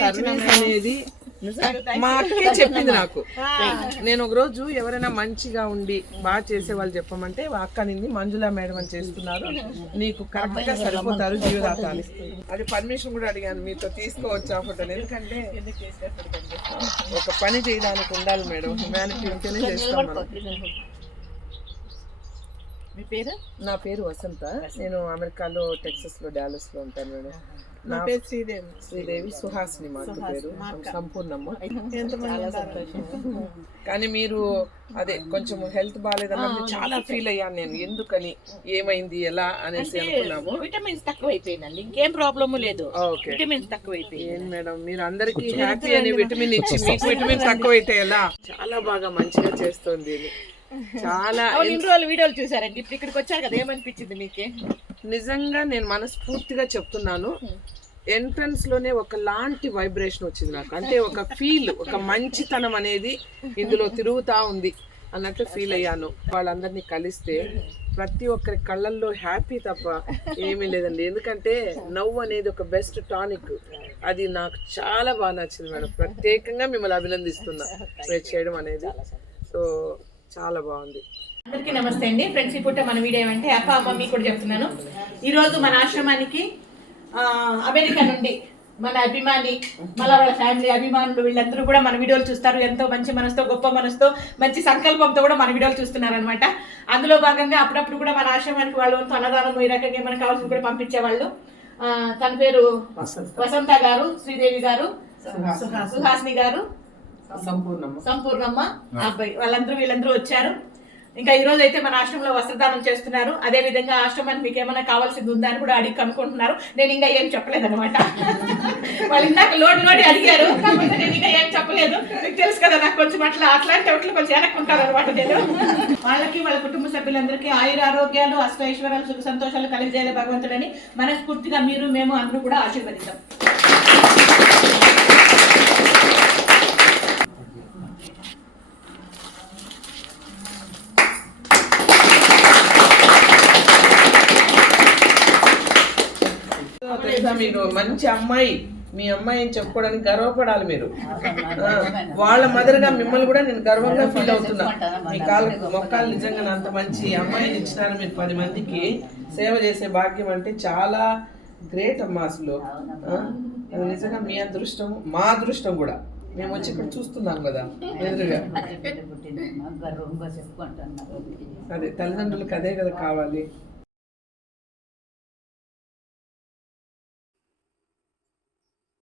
Service అనేది మా అక్కకే చెప్పింది నాకు. నేను ఒక రోజు ఎవరైనా మంచిగా ఉండి బాగా చేసే వాళ్ళు చెప్పమంటే అక్క నింది మంజులా మేడం అని చేస్తున్నారు, నీకు కరెక్ట్ గా సరిపోతారు జీవదాత అని. అది పర్మిషన్ కూడా అడిగాను, మీతో తీసుకోవచ్చా ఫోటోలు, ఎందుకంటే ఒక పని చేయడానికి ఉండాలి మేడం, హ్యుమానిటీ ఉంటేనే చేస్తాం మనం. మీ పేరు? నా పేరు వసంత, నేను అమెరికాలో టెక్సస్ లో డాలస్ లో ఉంటాను మేడం. నా పేరు శ్రీదేవి. శ్రీదేవి సుహాసిని మా పేరు, సంపూర్ణమ్మ. చాలా సంతోషం. కానీ మీరు అదే కొంచెం హెల్త్ బాగాలేదన్నది చాలా ఫీల్ అయ్యాను నేను, ఎందుకని ఏమైంది ఎలా అనేసి అనుకున్నాము. విటమిన్స్ తక్కువైపోయిందండి, ఇంకేం ప్రాబ్లమ్ లేదు. విటమిన్స్ తక్కువైపోయింది. ఏం మేడం మీరు అందరికి హ్యాపీ అనే విటమిన్ ఇచ్చి మీకు విటమిన్ తక్కువైతే ఎలా? చాలా బాగా మంచిగా చేస్తుంది ఇది. చాలా ఇన్ని రోజులు వీడియోలు చూసారండి, ఇప్పుడు ఇక్కడికి వచ్చారు కదా, ఏమనిపించింది మీకే? నిజంగా నేను మనస్ఫూర్తిగా చెప్తున్నాను, ఎంట్రన్స్ లోనే ఒకలాంటి వైబ్రేషన్ వచ్చింది నాకు. అంటే ఒక ఫీల్, ఒక మంచితనం అనేది ఇందులో తిరుగుతా ఉంది అన్నట్లు ఫీల్ అయ్యాను. వాళ్ళందరినీ కలిస్తే ప్రతి ఒక్కరి కళ్ళల్లో హ్యాపీ తప్ప ఏమీ లేదండి. ఎందుకంటే నవ్వు అనేది ఒక బెస్ట్ టానిక్, అది నాకు చాలా బాగా నచ్చింది మేడం. ప్రత్యేకంగా మిమ్మల్ని అభినందిస్తున్నా మీరు చేయడం అనేది. సో చాలా బాగుంది. అందరికీ నమస్తే అండి ఫ్రెండ్స్. ఈ పూట మన వీడియో ఏమంటే అప్ప అమ్మ మీకు కూడా చెప్తున్నాను, ఈరోజు మన ఆశ్రమానికి అమెరికా నుండి మన అభిమాని, మళ్ళీ వాళ్ళ ఫ్యామిలీ అభిమానులు వీళ్ళందరూ కూడా మన వీడియోలు చూస్తారు. ఎంతో మంచి మనసుతో, గొప్ప మనసుతో, మంచి సంకల్పంతో కూడా మన వీడియోలు చూస్తున్నారు అనమాట. అందులో భాగంగా అప్పుడప్పుడు కూడా మన ఆశ్రమానికి వాళ్ళు అన్నదానం ఈ రకంగా మనకు కావాల్సింది కూడా పంపించేవాళ్ళు. తన పేరు వసంత గారు, శ్రీదేవి గారు, సుహాసిని గారు, సంపూర్ణమ్మ అబ్బాయి, వీళ్ళందరూ వచ్చారు. ఇంకా ఈ రోజు అయితే మన ఆశ్రమంలో వస్త్రదానం చేస్తున్నారు. అదే విధంగా ఆశ్రమానికి మీకు ఏమైనా కావాల్సింది ఉందా అని కూడా అడిగి కనుక్కుంటున్నారు. నేను ఇంకా ఏం చెప్పలేదు అనమాట. వాళ్ళు ఇందాక లోడి అడిగారు, కాకపోతే నేను ఇంకా ఏం చెప్పలేదు. మీకు తెలుసు కదా నాకు కొంచెం అట్లాంటి వాటిలో కొంచెం వెనక్కుంటారు అనమాట. నేను వాళ్ళకి వాళ్ళ కుటుంబ సభ్యులందరికీ ఆయురారోగ్యాలు, అష్టైశ్వర్యాలు, సుఖ సంతోషాలు కలిగజేయాలి భగవంతుడని మనస్ఫూర్తిగా మీరు మేము అందరూ కూడా ఆశీర్వదిద్దాం. మీరు మంచి అమ్మాయి, మీ అమ్మాయి అని చెప్పుకోవడానికి గర్వపడాలి మీరు. వాళ్ళ మదర్గా మిమ్మల్ని కూడా నేను గర్వంగా ఫీల్ అవుతున్నా. మీ కాళ్ళకు మొక్కాలు, నిజంగా అంత మంచి అమ్మాయిని ఇచ్చినారు మీరు. 10 మందికి సేవ చేసే భాగ్యం అంటే చాలా గ్రేట్ అమ్మా. అసలు అది నిజంగా మీ అదృష్టం, మా అదృష్టం కూడా. మేము వచ్చి ఇక్కడ చూస్తున్నాం కదా ఎదురుగా. అదే తల్లిదండ్రులకు అదే కదా కావాలి.